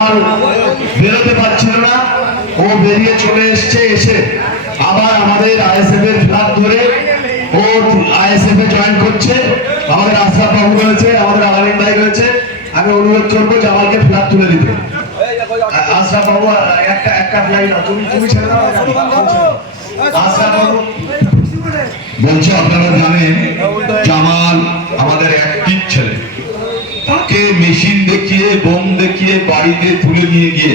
বেরোতে পারছিল না, ও বেরিয়ে চলে এসে আবার আমাদের আইএসএফ এর ফ্ল্যাগ ধরে ও আইএসএফ এ জয়েন করছে। আমাদের আশরাফ বাবু রয়েছে, আমাদের আলামিন ভাই রয়েছে। আমি অনুরোধ করবো জামালকে ফ্ল্যাগ তুলে দিতে। আশরাফ বাবু একটা ফ্ল্যাগ তুমি ছেড়ে দাও। আশরাফ বাবু বলছি, আপনারা জানেন জামাল আমাদের অ্যাক্টিভ ছেলে। তাকে মেশিন দেখিয়ে বোম দেখিয়ে বাড়িতে তুলে নিয়ে গিয়ে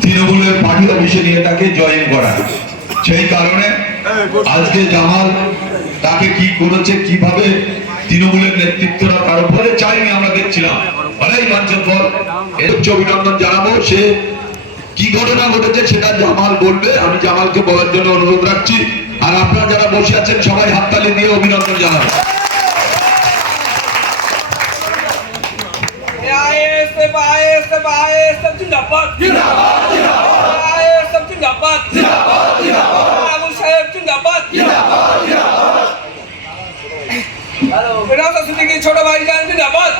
তৃণমূলের পার্টি অফিসে নিয়ে তাকে জয়েন করা। সেই কারণে আজকে জামাল তাকে কি করেছে, কিভাবে তৃণমূলের নেতৃত্বরা তার উপরে চাইনি আমরা দেখছিলাম। অনেক মানুষের পর এর অভিনন্দন জানাবো। সে কি ঘটনা ঘটেছে সেটা জামাল বলবে। আমি জামালকে বলার জন্য অনুরোধ রাখছি। আর আপনারা যারা বসে আছেন সবাই হাততালি দিয়ে অভিনন্দন জানাবেন। ছোট ভাইজান জিন্দাবাদ,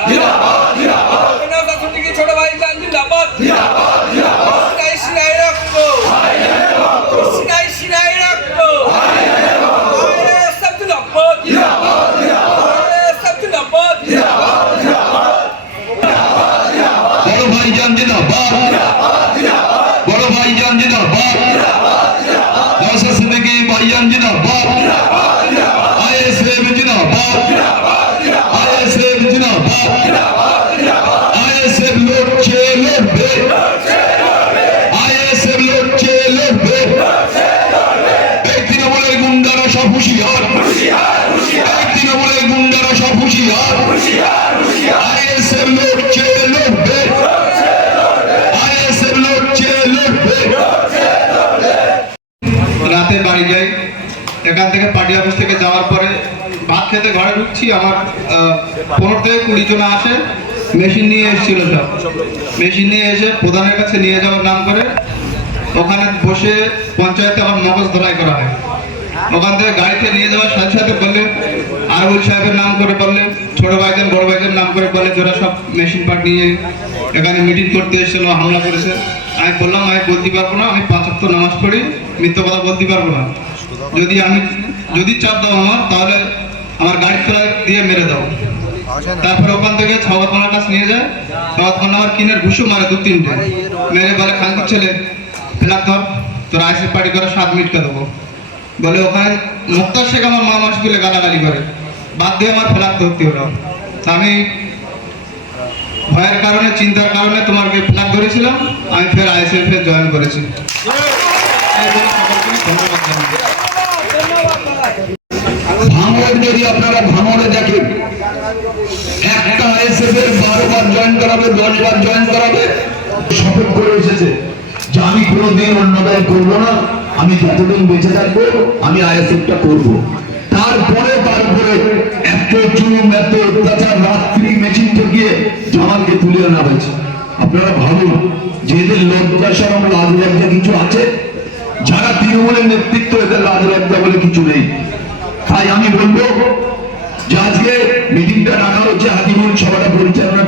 ছোট ভাইজান জিন্দাবাদ, সিনাই রাখতো, সিনাই রাখতো, সব জিন্দাবাদ, সব জিন্দাবাদ, বড় ভাইজান জিন্দাবাদ, বড় ভাইজান জিন্দাবাদ, নওশাদ সিদ্দিকী ভাইজান জিন্দাবাদ, আইএসএফ জিন্দাবাদ, আইএসএফ জিন্দাবাদ, আইএসএফ লড়ছে লড়বে, আইএসএফ লড়ছে লড়বে। এই তৃণমূলের গুন্ডারা সব হুঁশিয়ার, এই তৃণমূলের গুন্ডারা সব হুঁশিয়ার। আইএসএফ লড়ছে লড়বে, আইএসএফ লড়ছে লড়বে। রাতে বাড়ি যাই, এখান থেকে পার্টি অফিস থেকে যাওয়ার পরে ভাত খেতে ঘরে ঢুকছি। আমার 15 থেকে 20 জন আসে, মেশিন নিয়ে এসেছিল। সব মেশিন নিয়ে এসে প্রধানের কাছে নিয়ে যাওয়ার নাম করে ওখানে বসে পঞ্চায়েতে আমার মগজ ধরাই করা হয়। ওখান থেকে গাড়িতে নিয়ে যাওয়ার সাথে সাথে বললেন আরবুল সাহেবের নাম করে, বললেন ছোট ভাইজান বড় ভাইজান নাম করে, বলে যারা সব মেশিন পার্ট নিয়ে এখানে মিটিং করতে এসেছিল, হামলা করেছে। আমি বললাম আমি বলতে পারবো না, আমি 5 ওয়াক্ত নামাজ পড়ি, মিথ্যা কথা বলতে পারবো না। যদি চাপ দাও আমার, তাহলে আমার গাড়ি ফেলা দিয়ে মেরে দাও। তারপরে ওখান থেকে ছাওয়াতখানার কাছে নিয়ে যায়। ছাওয়াতখানা আমার কিনের ঘুষো মারে 2-3টে, মেরে বলে খানকুর ছেলে ফেলাক ধর, তোর আইএসএফ পার্টি করে 7 মিনিটকে দেবো বলে। ওখানে মুক্তার শেখ আমার মা মাসগুলো গালাগালি করে, বাদ দিয়ে আমার ফেলাক ধরতে হলো। আমি ভয়ের কারণে, চিন্তার কারণে তোমাকে ফ্ল্যাগ ধরেছিলাম। আমি ফের আইএসএফ এ জয়েন করেছি। ভাঙড় যদি আপনারা ভাঙড়ে দেখেন, একটা আইএসএফ এর 12 বার জয়েন করাবে, 10 বার জয়েন করাবে। শপথ করে এসেছে যে আমি কোনোদিন অন্যদায় করবো না, আমি যতদিন বেঁচে থাকবো আমি আইএসএফটা করবো। তারপরে এত জুলুম, এত অত্যাচার, রাত্রি মেশিন ঠকিয়ে জামালকে তুলে আনা হয়েছে। আপনারা ভাবুন যে এদের লজ্জা শরম লাজ লজ্জা কিছু আছে? যারা তৃণমূলের নেতৃত্ব, এদের লাজ লজ্জা বলে কিছু নেই। তাই আমি বলবো যে আজকে মিটিংটা ডাকা হচ্ছে, হাতিমুল সভাটা পরিচালনা